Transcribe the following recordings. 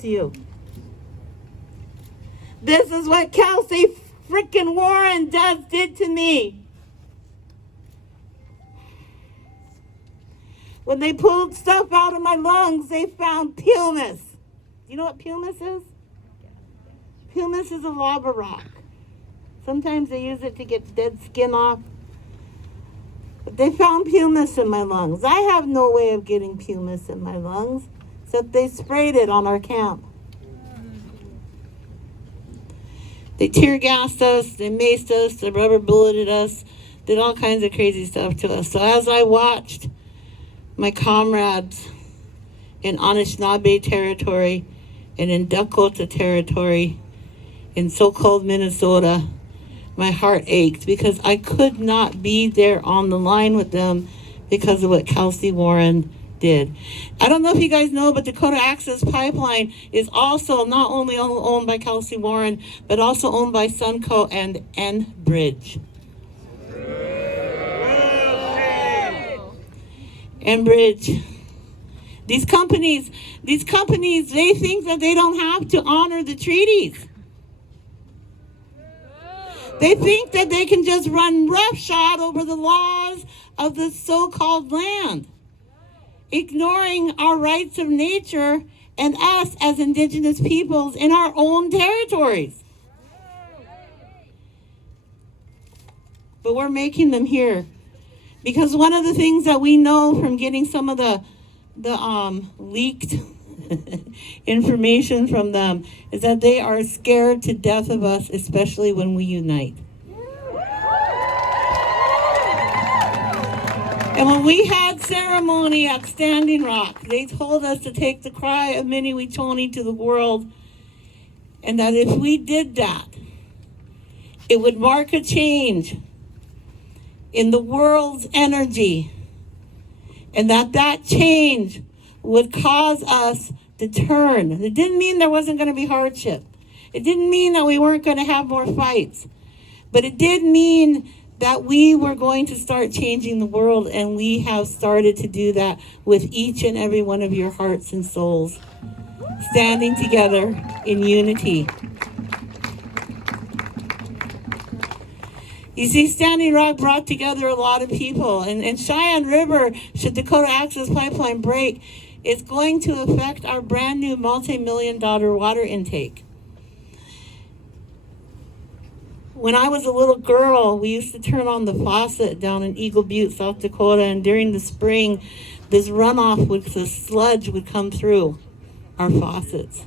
to you. This is what Kelsey frickin' Warren did to me. When they pulled stuff out of my lungs, they found pumice. You know what pumice is? Pumice is a lava rock. Sometimes they use it to get dead skin off. But they found pumice in my lungs. I have no way of getting pumice in my lungs, except they sprayed it on our camp. They tear gassed us, they maced us, they rubber bulleted us, did all kinds of crazy stuff to us. So as I watched my comrades in Anishinaabe territory and in Dakota territory in so-called Minnesota, my heart ached because I could not be there on the line with them because of what Kelsey Warren did. I don't know if you guys know, but Dakota Access Pipeline is also not only owned by Kelsey Warren, but also owned by Sunco and Enbridge. Enbridge. These companies, they think that they don't have to honor the treaties. They think that they can just run roughshod over the laws of the so-called land, ignoring our rights of nature and us as indigenous peoples in our own territories. But we're making them here. Because one of the things that we know from getting some of the leaked information from them is that they are scared to death of us, especially when we unite. And when we had ceremony at Standing Rock, they told us to take the cry of Mini-Witoni to the world, and that if we did that, it would mark a change in the world's energy, and that change would cause us to turn. It didn't mean there wasn't going to be hardship. It didn't mean that we weren't going to have more fights. But it did mean that we were going to start changing the world, and we have started to do that with each and every one of your hearts and souls, standing together in unity. You see, Standing Rock brought together a lot of people, and Cheyenne River, should Dakota Access Pipeline break, is going to affect our brand new multi-million-dollar water intake. When I was a little girl, we used to turn on the faucet down in Eagle Butte, South Dakota, and during the spring, this runoff, the sludge would come through our faucets.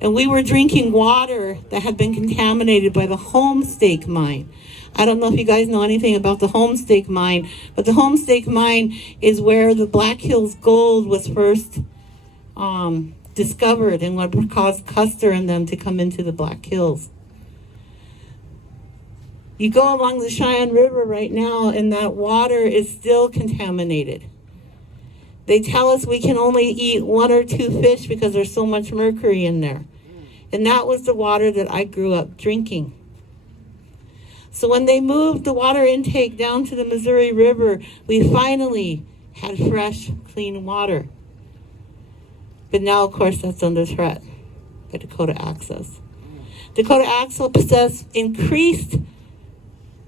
And we were drinking water that had been contaminated by the Homestake mine. I don't know if you guys know anything about the Homestake mine, but the Homestake mine is where the Black Hills gold was first discovered, and what caused Custer and them to come into the Black Hills. You go along the Cheyenne River right now, and that water is still contaminated. They tell us we can only eat 1 or 2 fish because there's so much mercury in there. And that was the water that I grew up drinking. So when they moved the water intake down to the Missouri River, we finally had fresh, clean water. But now, of course, that's under threat by Dakota Access. Dakota Access increased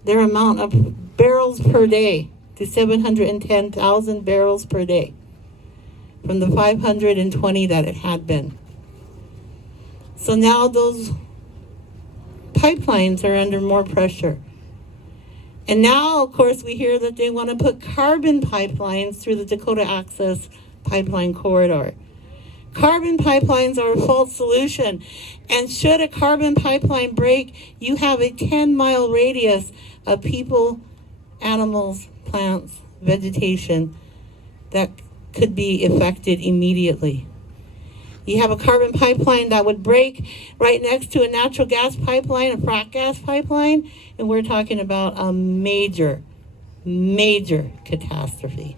their amount of barrels per day to 710,000 barrels per day from the 520 that it had been. So now those pipelines are under more pressure. And now, of course, we hear that they want to put carbon pipelines through the Dakota Access Pipeline corridor. Carbon pipelines are a false solution. And should a carbon pipeline break, you have a 10-mile radius of people, animals, plants, vegetation that could be affected immediately. You have a carbon pipeline that would break right next to a natural gas pipeline, a frac gas pipeline, and we're talking about a major, major catastrophe.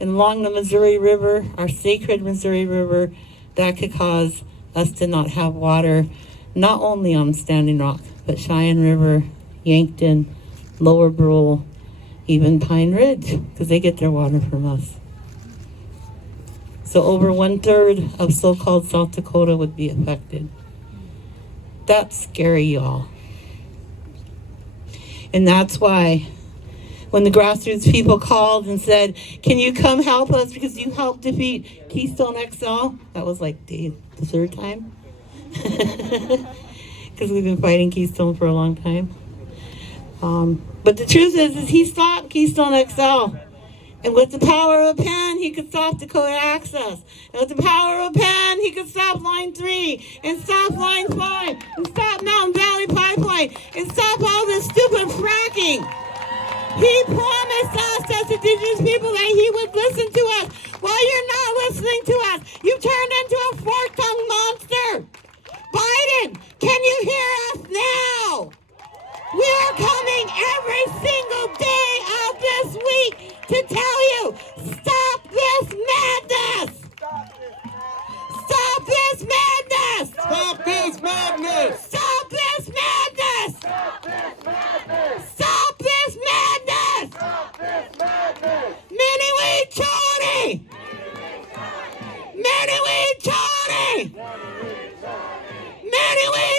And along the Missouri River, our sacred Missouri River, that could cause us to not have water, not only on Standing Rock, but Cheyenne River, Yankton, Lower Brule, even Pine Ridge, because they get their water from us. So over 1/3 of so-called South Dakota would be affected. That's scary, y'all. And that's why when the grassroots people called and said, can you come help us because you helped defeat Keystone XL? That was like the third time. Because we've been fighting Keystone for a long time. But the truth is he stopped Keystone XL. And with the power of a pen, he could stop Dakota Access. And with the power of a pen, he could stop Line 3, and stop Line 5, and stop Mountain Valley Pipeline, and stop all this stupid fracking. He promised us as Indigenous people that he would listen to us. Well, you're not listening to us. You've turned into a fork-tongued monster. Biden, can you hear us now? We are coming every single day of this week to tell you, stop this madness! Stop this madness! Stop this madness! Stop this madness! Stop this madness! Stop this madness! Stop this madness! Miniwee Choni! Miniwee Choni! Miniwee